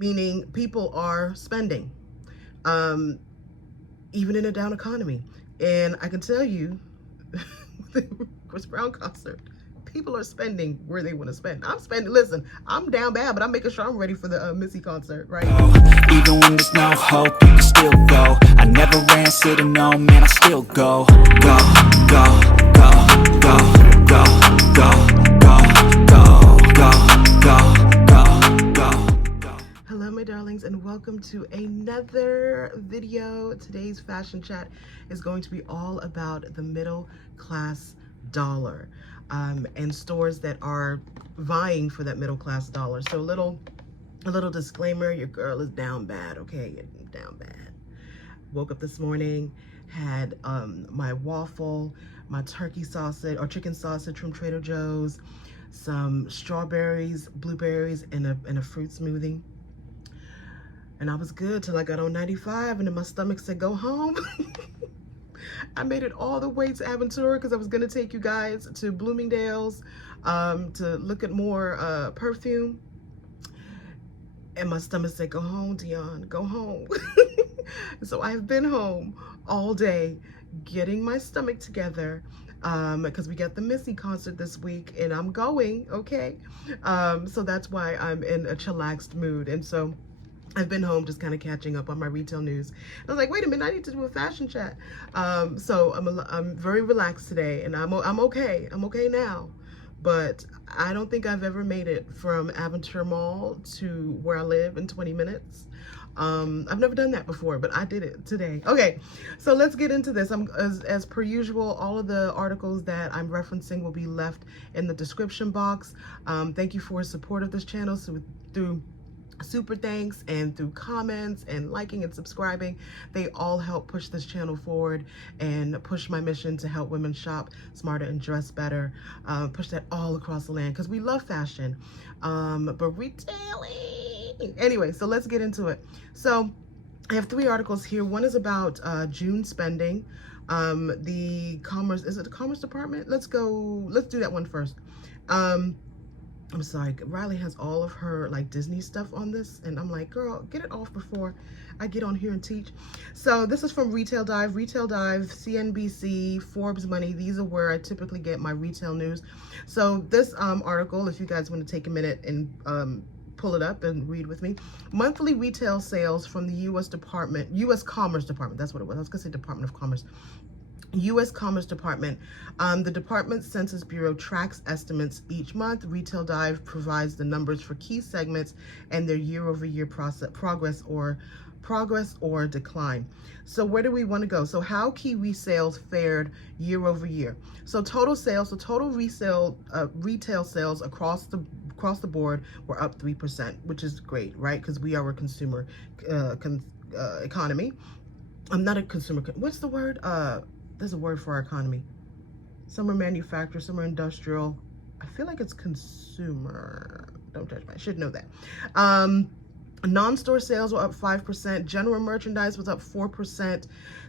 meaning people are spending, um, even in a down economy. And I can tell you, the Chris Brown concert, people are spending where they want to spend. I'm spending, listen, I'm down bad, but I'm making sure I'm ready for the Missy concert, right? Even when there's no hope, you can still go. I never ran, said no, man, I still go. Go, go, go, go, go, go, go, go, go, go, go, go. Hello, my darlings, and welcome to another video. Today's fashion chat is going to be all about the middle class dollar and stores that are vying for that middle class dollar. So a little disclaimer, your girl is down bad, okay? Down bad. Woke up this morning, had my waffle, my turkey sausage or chicken sausage from Trader Joe's, some strawberries, blueberries, and a fruit smoothie. And I was good till I got on 95, and then my stomach said, go home. I made it all the way to Aventura because I was going to take you guys to Bloomingdale's to look at more perfume. And my stomach said, go home, Dion, go home. So I've been home all day getting my stomach together because we got the Missy concert this week and I'm going, okay? So that's why I'm in a chillaxed mood. And so I've been home just kind of catching up on my retail news. I was like, wait a minute, I need to do a fashion chat. So I'm very relaxed today, and I'm okay. I'm okay now, but I don't think I've ever made it from Aventura Mall to where I live in 20 minutes. I've never done that before, but I did it today. Okay, so let's get into this. As per usual, all of the articles that I'm referencing will be left in the description box. Thank you for support of this channel. So through super thanks and through comments and liking and subscribing, they all help push this channel forward and push my mission to help women shop smarter and dress better, push that all across the land because we love fashion, but retailing. Anyway, so let's get into it. So I have 3 articles here. One is about June spending. The commerce, is it the Commerce Department? Let's do that one first. I'm sorry, Riley has all of her like Disney stuff on this, and I'm like, girl, get it off before I get on here and teach. So this is from Retail Dive, CNBC, Forbes Money. These are where I typically get my retail news. So this article, if you guys want to take a minute and pull it up and read with me. Monthly retail sales from the U.S. Commerce Department. That's what it was. I was gonna say Department of Commerce. U.S. Commerce Department. The Department Census Bureau tracks estimates each month. Retail Dive provides the numbers for key segments and their year-over-year progress or decline. So where do we want to go? So how key resales fared year over year. So total sales, retail sales across the board were up 3%, which is great, right? Because we are a consumer economy. I'm not a consumer. What's the word? There's a word for our economy. Some are manufactured, some are industrial. I feel like it's consumer. Don't judge me. I should know that. Non-store sales were up 5%. General merchandise was up 4%.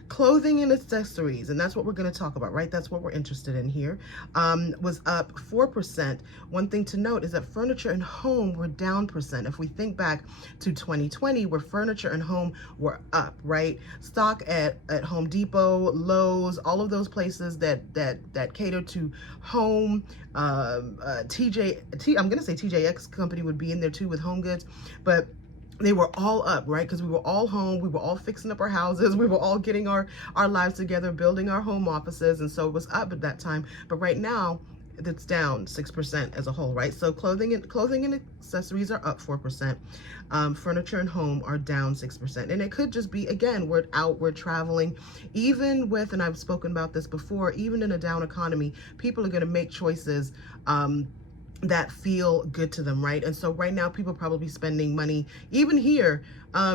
Clothing and accessories, and that's what we're going to talk about, right? That's what we're interested in here, was up 4%. One thing to note is that furniture and home were down %. If we think back to 2020, where furniture and home were up, right? Stock at Home Depot, Lowe's, all of those places that cater to home, I'm going to say TJMaxx company would be in there too with home goods, but they were all up, right? Because we were all home, we were all fixing up our houses, we were all getting our lives together, building our home offices, and so it was up at that time. But right now, it's down 6% as a whole, right? So clothing and accessories are up 4%. Furniture and home are down 6%. And it could just be, again, we're out, we're traveling. Even with, and I've spoken about this before, even in a down economy, people are going to make choices that feel good to them, right? And so right now people probably spending money, even here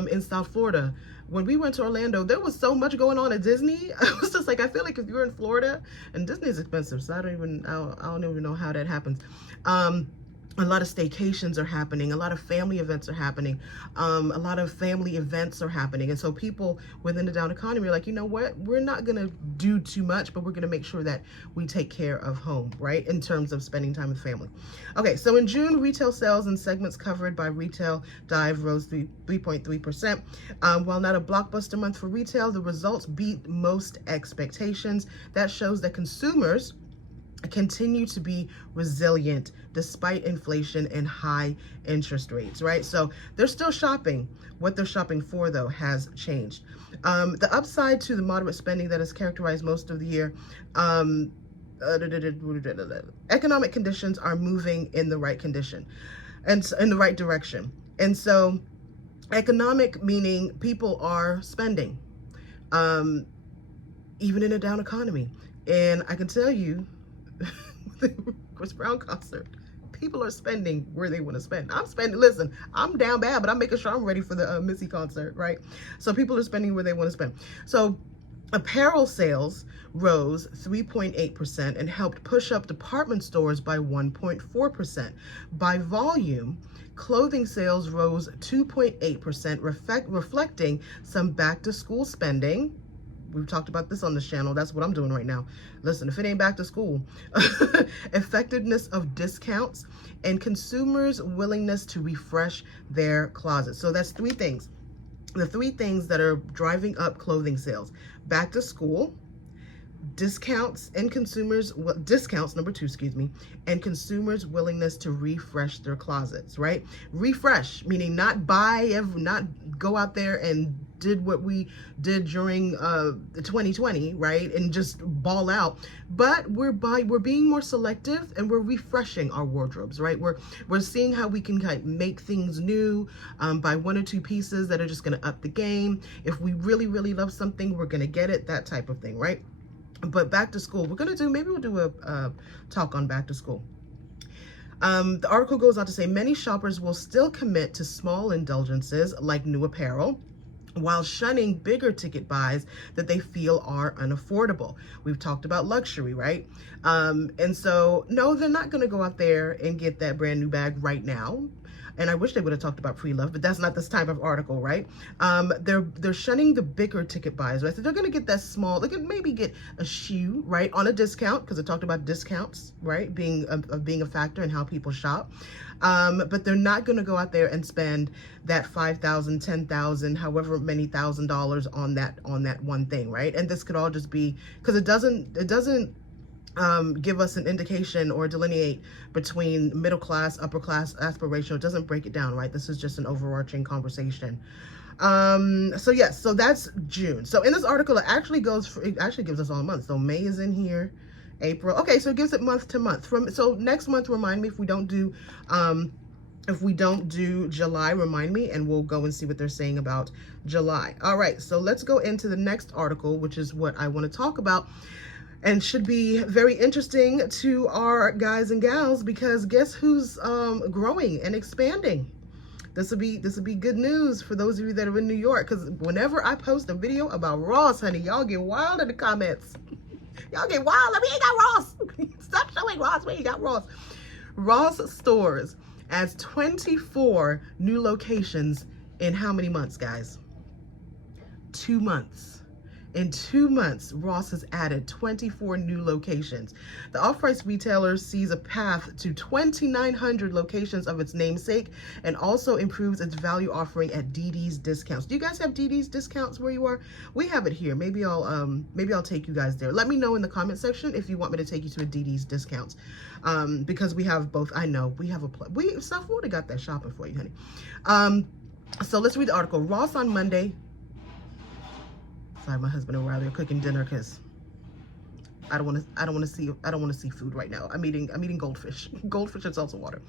in South Florida. When we went to Orlando, there was so much going on at Disney. I was just like, I feel like if you're in Florida, and Disney is expensive, so I don't even know how that happens. a lot of staycations are happening, a lot of family events are happening, a lot of family events are happening. And so people within the down economy are like, you know what, we're not gonna do too much, but we're gonna make sure that we take care of home, right, in terms of spending time with family. Okay, so in June, retail sales in segments covered by retail dive rose 3.3%. While not a blockbuster month for retail, the results beat most expectations. That shows that consumers continue to be resilient despite inflation and high interest rates, right? So they're still shopping. What they're shopping for, though, has changed. The upside to the moderate spending that has characterized most of the year, economic conditions are moving in the right condition and in the right direction. And so economic meaning people are spending, even in a down economy. And I can tell you, the Chris Brown concert, people are spending where they want to spend. I'm spending, listen, I'm down bad, but I'm making sure I'm ready for the Missy concert, right? So people are spending where they want to spend. So apparel sales rose 3.8% and helped push up department stores by 1.4%. By volume, clothing sales rose 2.8%, reflecting some back to school spending. We've talked about this on this channel. That's what I'm doing right now. Listen, if it ain't back to school, effectiveness of discounts and consumers' willingness to refresh their closets. So that's three things. The three things that are driving up clothing sales: back to school, discounts, and discounts, number two, and consumers' willingness to refresh their closets, right? Refresh, meaning not go out there and did what we did during 2020, right? And just ball out. But we're being more selective and we're refreshing our wardrobes, right? We're seeing how we can kind of make things new, by one or two pieces that are just gonna up the game. If we really, really love something, we're gonna get it, that type of thing, right? But back to school, maybe we'll do a talk on back to school. The article goes on to say many shoppers will still commit to small indulgences like new apparel, while shunning bigger ticket buys that they feel are unaffordable. We've talked about luxury, right? And so, no, they're not gonna go out there and get that brand new bag right now. And I wish they would have talked about pre-love, but that's not this type of article, right? They're shunning the bigger ticket buys, right? So they're gonna get that small, they can maybe get a shoe, right, on a discount, because I talked about discounts, right, being a factor in how people shop. But they're not gonna go out there and spend that $5,000, $10,000, however many $1,000s on that one thing, right? And this could all just be, because it doesn't give us an indication or delineate between middle class, upper class, aspirational. It doesn't break it down, right? This is just an overarching conversation. So yes, so that's June. So in this article, it actually gives us all months. So May is in here, April. Okay, so it gives it month to month. So next month, remind me if we don't do July, remind me, and we'll go and see what they're saying about July. All right, so let's go into the next article, which is what I want to talk about. And should be very interesting to our guys and gals, because guess who's growing and expanding? This will be good news for those of you that are in New York, because whenever I post a video about Ross, honey, y'all get wild in the comments. Y'all get wild. We ain't got Ross. Stop showing Ross. We ain't got Ross. Ross Stores adds 24 new locations in how many months, guys? 2 months. In 2 months, Ross has added 24 new locations. The off-price retailer sees a path to 2,900 locations of its namesake and also improves its value offering at DD's Discounts. Do you guys have DD's Discounts where you are? We have it here. Maybe I'll take you guys there. Let me know in the comment section if you want me to take you to a DD's Discounts, because we have both. I know we have South Florida got that shopping for you, honey. So let's read the article. Ross on Monday. Sorry, my husband and Riley are cooking dinner because I don't want to see food right now. I'm eating goldfish, goldfish and salsa water.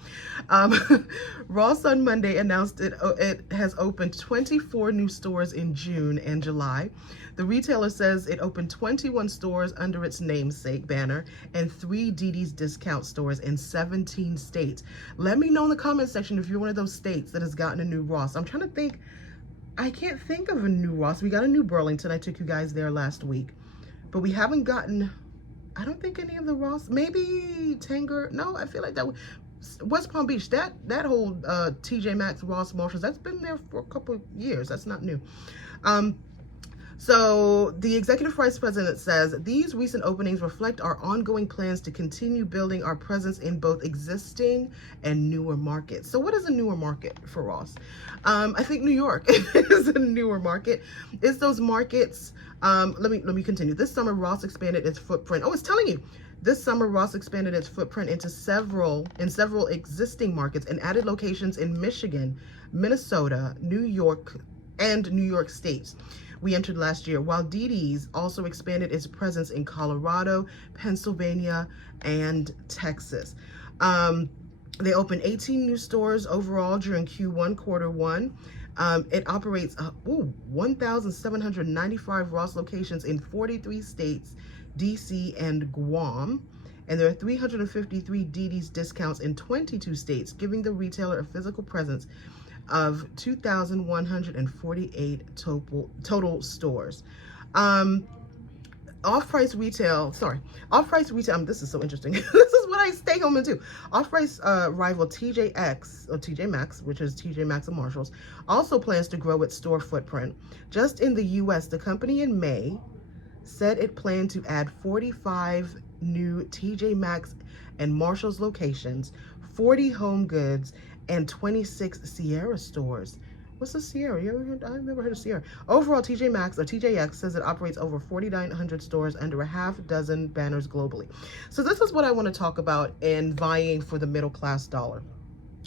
Ross on Monday announced it has opened 24 new stores in June and July. The retailer says it opened 21 stores under its namesake banner and 3 DD's Discount stores in 17 states. Let me know in the comment section if you're one of those states that has gotten a new Ross. I'm trying to think. I can't think of a new Ross. We got a new Burlington. I took you guys there last week. But we haven't gotten, I don't think any of the Ross, maybe Tanger. No, I feel like that. West Palm Beach, that whole TJMaxx, Ross, Marshalls, that's been there for a couple of years. That's not new. So the executive vice president says, these recent openings reflect our ongoing plans to continue building our presence in both existing and newer markets. So what is a newer market for Ross? I think New York is a newer market. It's those markets. Let me continue. This summer, Ross expanded its footprint. Oh, it's telling you. This summer, Ross expanded its footprint into several existing markets and added locations in Michigan, Minnesota, New York, and New York State. We entered last year, while dd's also expanded its presence in Colorado, Pennsylvania, and Texas. They opened 18 new stores overall during Q1, quarter one. It operates 1,795 Ross locations in 43 states, DC, and Guam. And there are 353 dd's discounts in 22 states, giving the retailer a physical presence of 2,148 total stores. Off-price retail, this is so interesting. This is what I stay home and do. Off-price rival TJX, or TJMaxx, which is TJMaxx and Marshalls, also plans to grow its store footprint. Just in the US, the company in May said it planned to add 45 new TJMaxx and Marshalls locations, 40 Home Goods, and 26 Sierra stores. What's a Sierra? I've never heard of Sierra. Overall, TJMaxx or TJX says it operates over 4,900 stores under a half dozen banners globally. So this is what I want to talk about in vying for the middle class dollar.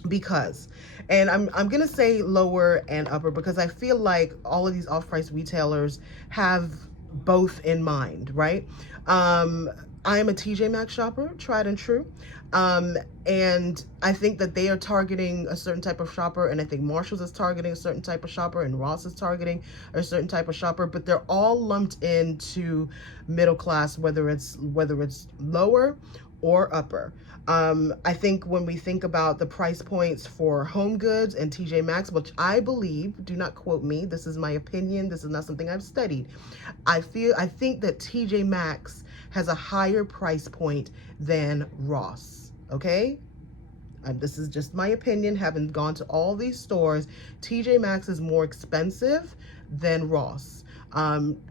Because, and I'm gonna say lower and upper, because I feel like all of these off-price retailers have both in mind, right? I am a TJMaxx shopper, tried and true. And I think that they are targeting a certain type of shopper, and I think Marshalls is targeting a certain type of shopper, and Ross is targeting a certain type of shopper, but they're all lumped into middle class, whether it's lower or upper. I think when we think about the price points for Home Goods and TJMaxx, which I believe, do not quote me, this is my opinion, this is not something I've studied. I think that TJMaxx has a higher price point than Ross, okay? This is just my opinion, having gone to all these stores. TJMaxx is more expensive than Ross.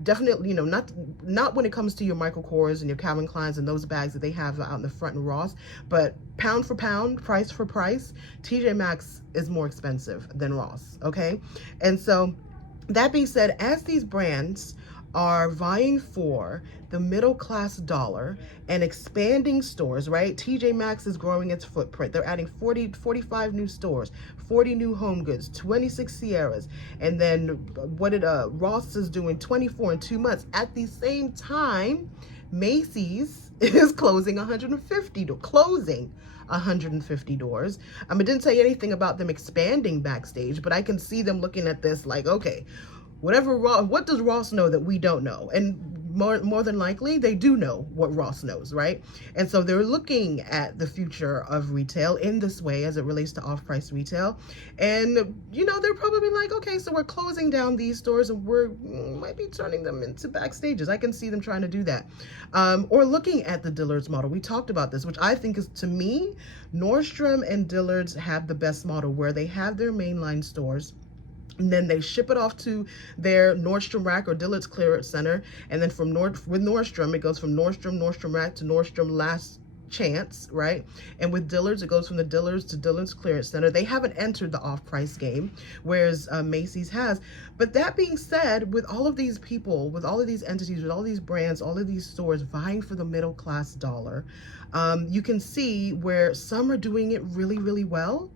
Definitely, not when it comes to your Michael Kors and your Calvin Kleins and those bags that they have out in the front in Ross, but pound for pound, price for price, TJMaxx is more expensive than Ross, okay? And so that being said, as these brands are vying for the middle class dollar and expanding stores, right? TJMaxx is growing its footprint. They're adding 45 new stores, 40 new Home Goods, 26 Sierras, and then what did Ross is doing 24 in 2 months. At the same time, Macy's is closing 150 doors. It didn't say anything about them expanding backstage, but I can see them looking at this like, okay, what does Ross know that we don't know? And more than likely, they do know what Ross knows, right? And so they're looking at the future of retail in this way as it relates to off-price retail. And, they're probably like, okay, so we're closing down these stores and might be turning them into backstages. I can see them trying to do that. Or looking at the Dillard's model. We talked about this, which I think is, to me, Nordstrom and Dillard's have the best model, where they have their mainline stores, and then they ship it off to their Nordstrom Rack or Dillard's Clearance Center. And then with Nordstrom, it goes from Nordstrom Rack to Nordstrom Last Chance, right? And with Dillard's, it goes from the Dillard's to Dillard's Clearance Center. They haven't entered the off-price game, whereas Macy's has. But that being said, with all of these people, with all of these entities, with all these brands, all of these stores vying for the middle class dollar, you can see where some are doing it really, really well,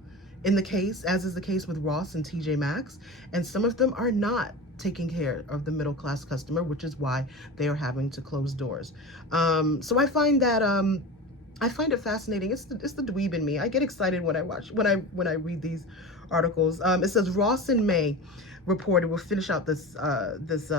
as is the case with Ross and TJMaxx, and some of them are not taking care of the middle class customer, which is why they are having to close doors. So I find that I find it fascinating. It's the dweeb in me. I get excited when I read these articles. It says Ross in May. reported, we'll finish out this this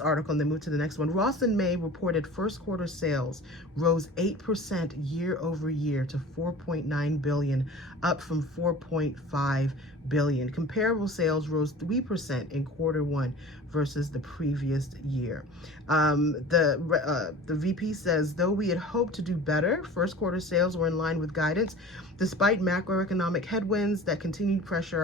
article and then move to the next one. Ross and May reported first quarter sales rose 8% year over year to 4.9 billion, up from 4.5 billion. Comparable sales rose 3% in quarter one versus the previous year. The VP says, though we had hoped to do better, first quarter sales were in line with guidance, despite macroeconomic headwinds that continued pressure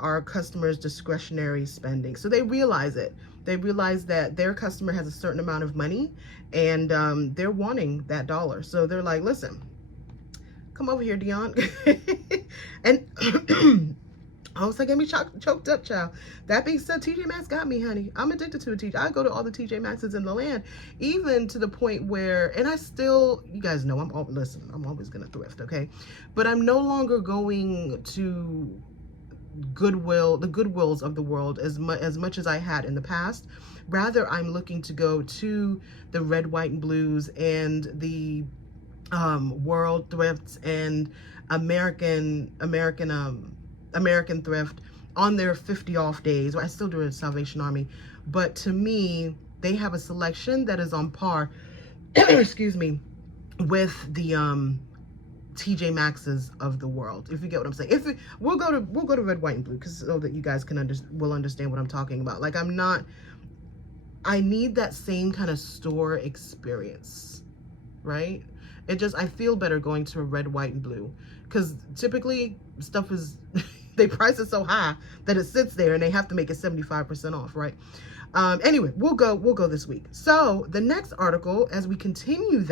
our customers discretionary spending. So they realize it. They realize that their customer has a certain amount of money, and they're wanting that dollar. So they're like, listen, come over here, Dion. And almost got me choked up, child. That being said, TJMaxx got me, honey. I'm addicted to a TJ. I go to all the TJMaxxes in the land, even to the point where, and I still, you guys know, I'm always gonna thrift, okay? But I'm no longer going to Goodwill, the Goodwills of the world as much as I had in the past. Rather, I'm looking to go to the Red, White, and Blues and the World Thrifts and American Thrift on their 50 off days. I still do it at Salvation Army, but to me, they have a selection that is on par, excuse me, with the TJMaxxes of the world. If you get what I'm saying. We'll go to Red, White, and Blue, because so that you guys will understand what I'm talking about. Like, I need that same kind of store experience, right? I feel better going to a Red, White, and Blue, because typically stuff is they price it so high that it sits there and they have to make it 75% off, right? Anyway, we'll go this week. So the next article, as we continue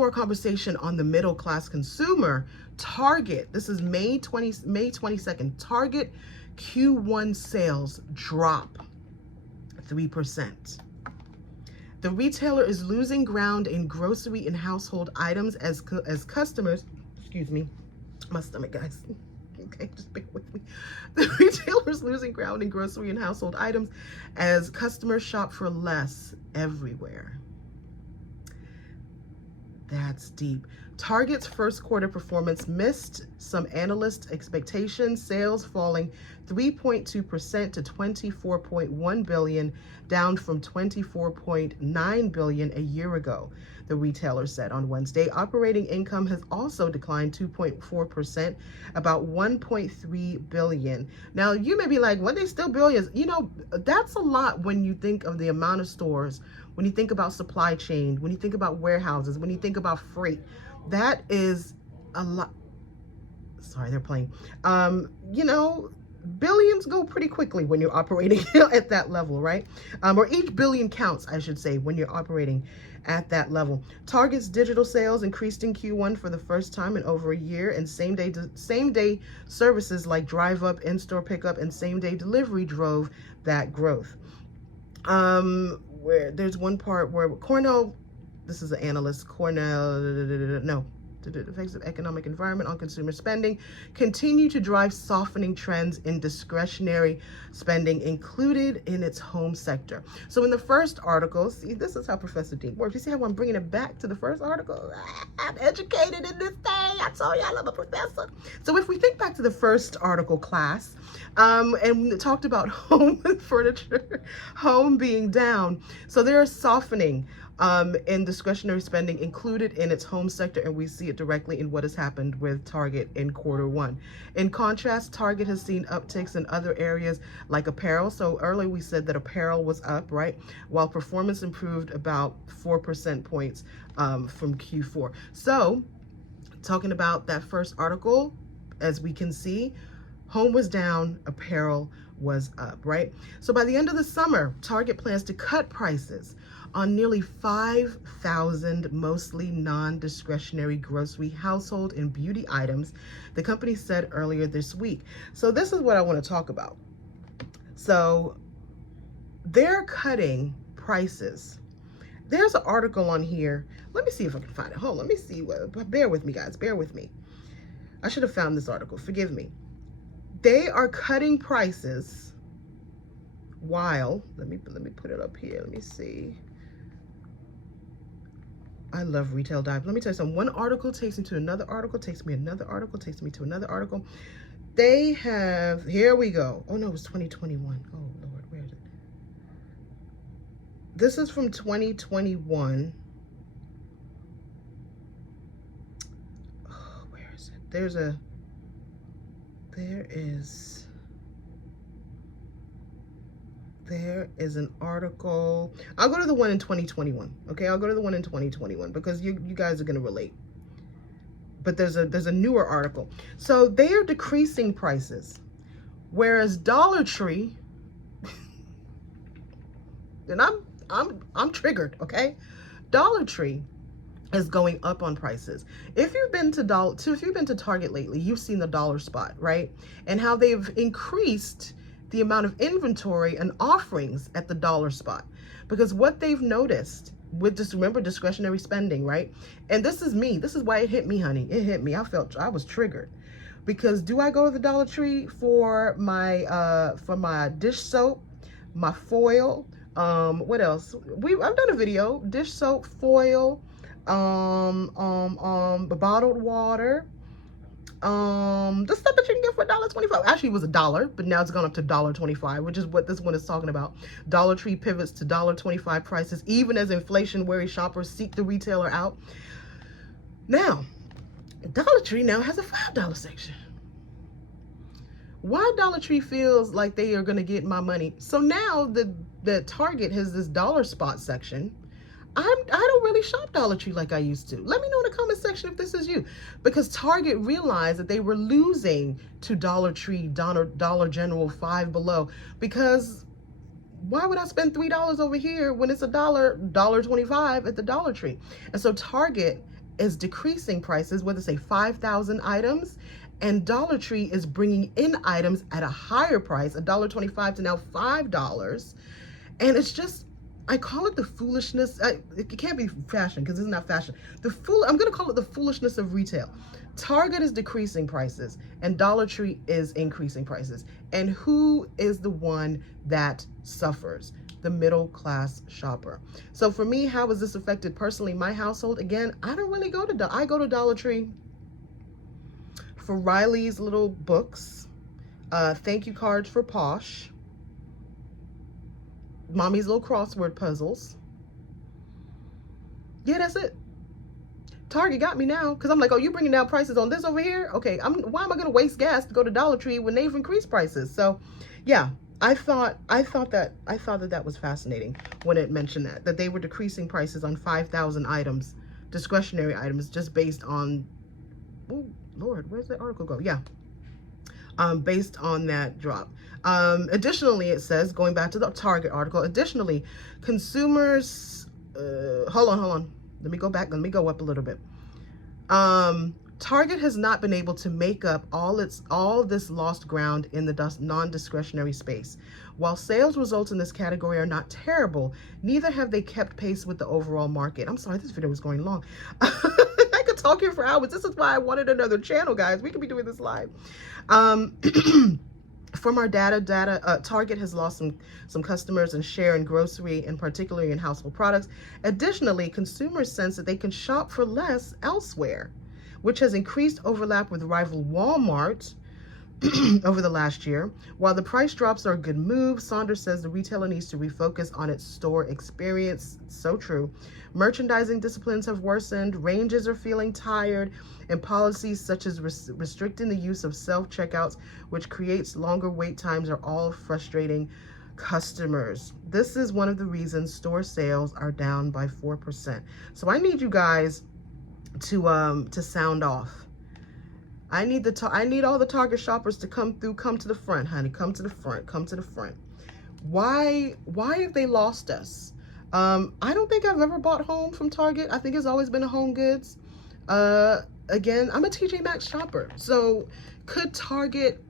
our conversation on the middle class consumer, Target, this is May 22nd, Target Q1 sales drop 3%. The retailer is losing ground in grocery and household items as customers, excuse me, my stomach, guys. Okay, just bear with me. The retailer is losing ground in grocery and household items as customers shop for less everywhere. That's deep. Target's first quarter performance missed some analyst expectations, sales falling 3.2% to 24.1 billion, down from 24.9 billion a year ago, the retailer said on Wednesday. Operating income has also declined 2.4%, about 1.3 billion. Now, you may be like, when they still billions? You know, that's a lot when you think of the amount of stores, when you think about supply chain, when you think about warehouses, when you think about freight. That is a lot. Sorry, they're playing. You know, billions go pretty quickly when you're operating at that level, right? Or each billion counts, I should say, when you're operating at that level. Target's digital sales increased in Q1 for the first time in over a year, and same day services like drive up, in-store pickup, and same day delivery drove that growth. Where there's one part where Cornell, this is an analyst, the effects of economic environment on consumer spending continue to drive softening trends in discretionary spending, included in its home sector. So in the first article, see, this is how Professor Dean works. You see how I'm bringing it back to the first article? I'm educated in this thing. I told you I'm a professor. So if we think back to the first article class, and we talked about home furniture, home being down. So there is softening in discretionary spending included in its home sector, and we see it directly in what has happened with Target in quarter one. In contrast, Target has seen upticks in other areas like apparel. So earlier we said that apparel was up, right? While performance improved about 4% points from Q4. So talking about that first article, as we can see, home was down, apparel was up, right? So by the end of the summer, Target plans to cut prices on nearly 5,000 mostly non-discretionary grocery, household, and beauty items, the company said earlier this week. So this is what I want to talk about. So they're cutting prices. There's an article on here. Let me see if I can find it. Hold on, let me see. Bear with me, guys. Bear with me. I should have found this article. Forgive me. They are cutting prices while, let me put it up here. Let me see. I love Retail Dive. Let me tell you something. One article takes me to another article, takes me another article, takes me to another article. They have, here we go. Oh no, it was 2021. Oh Lord, where is it? This is from 2021. Oh, where is it? There is an article. I'll go to the one in 2021. Okay, I'll go to the one in 2021 because you guys are gonna relate. But there's a newer article. So they are decreasing prices, whereas Dollar Tree, and I'm triggered. Okay, Dollar Tree is going up on prices. If you've been to Target lately, you've seen the dollar spot, right? And how they've increased the amount of inventory and offerings at the dollar spot. Because what they've noticed with, just remember, discretionary spending, right? And this is me. This is why it hit me, honey. It hit me. I was triggered. Because do I go to the Dollar Tree for my dish soap, my foil, what else? I've done a video, dish soap, foil, bottled water, the stuff that you can get for $1.25. Actually, it was $1, but now it's gone up to $1.25, which is what this one is talking about. Dollar Tree pivots to $1.25 prices, even as inflation-wary shoppers seek the retailer out. Now, Dollar Tree now has a $5 section. Why Dollar Tree feels like they are going to get my money? So now the Target has this dollar spot section. I don't really shop Dollar Tree like I used to. Let me know in the comment section if this is you. Because Target realized that they were losing to Dollar Tree, Dollar General, Five Below. Because why would I spend $3 over here when it's $1.25 at the Dollar Tree? And so Target is decreasing prices, whether say 5,000 items, and Dollar Tree is bringing in items at a higher price, $1.25 to now $5. And it's just, I call it the foolishness. It can't be fashion because it's not fashion. I'm going to call it the foolishness of retail. Target is decreasing prices and Dollar Tree is increasing prices. And who is the one that suffers? The middle class shopper. So for me, how has this affected personally my household? Again, I don't really I go to Dollar Tree for Riley's little books, thank you cards for Posh, Mommy's little crossword puzzles. Yeah, that's it. Target got me now because I'm like, oh, you bringing down prices on this over here? Okay, why am I going to waste gas to go to Dollar Tree when they've increased prices? So, yeah, I thought that was fascinating when it mentioned that they were decreasing prices on 5,000 items, discretionary items, just based on, oh Lord, where's that article go? Yeah. Based on that drop. Additionally, it says, going back to the Target article, additionally, consumers, hold on. Let me go back. Let me go up a little bit. Target has not been able to make up all this lost ground in the non-discretionary space. While sales results in this category are not terrible, neither have they kept pace with the overall market. I'm sorry, this video was going long. I could talk here for hours. This is why I wanted another channel, guys. We could be doing this live. From our data, Target has lost some customers and share in grocery and particularly in household products. Additionally, consumers sense that they can shop for less elsewhere, which has increased overlap with rival Walmart over the last year. While the price drops are a good move, Saunders says the retailer needs to refocus on its store experience. So true. Merchandising disciplines have worsened, ranges are feeling tired, and policies such as restricting the use of self-checkouts, which creates longer wait times, are all frustrating customers. This is one of the reasons store sales are down by 4%. So I need you guys to sound off. I need all the Target shoppers to come to the front, honey. Come to the front. Why have they lost us? I don't think I've ever bought home from Target. I think it's always been a Home Goods. Again, I'm a TJMaxx shopper. So could Target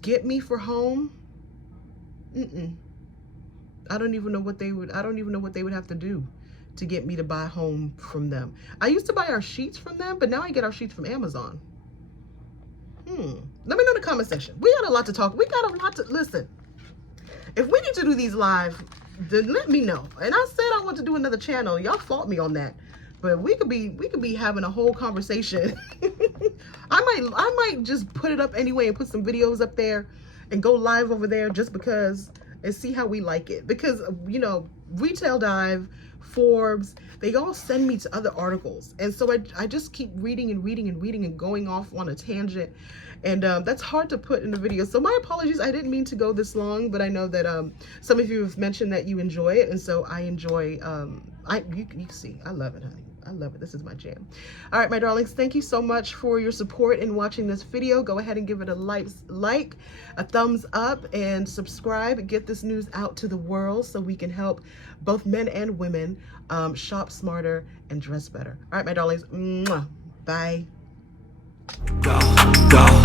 get me for home? I don't even know what they would have to do to get me to buy home from them. I used to buy our sheets from them, but now I get our sheets from Amazon. Let me know in the comment section. We got a lot to talk. We got a lot to listen. If we need to do these live, then let me know. And I said I want to do another channel. Y'all fought me on that. but we could be having a whole conversation. I might just put it up anyway and put some videos up there and go live over there just because, and see how we like it. Because, you know, Retail Dive, Forbes, they all send me to other articles, and so I just keep reading and reading and reading and going off on a tangent, and that's hard to put in a video. So my apologies, I didn't mean to go this long, but I know that some of you have mentioned that you enjoy it, and so I enjoy, you see, I love it, honey. I love it. This is my jam. All right, my darlings, thank you so much for your support in watching this video. Go ahead and give it a like, a thumbs up, and subscribe. Get this news out to the world so we can help both men and women shop smarter and dress better. All right, my darlings. Mwah. Bye. Go, go.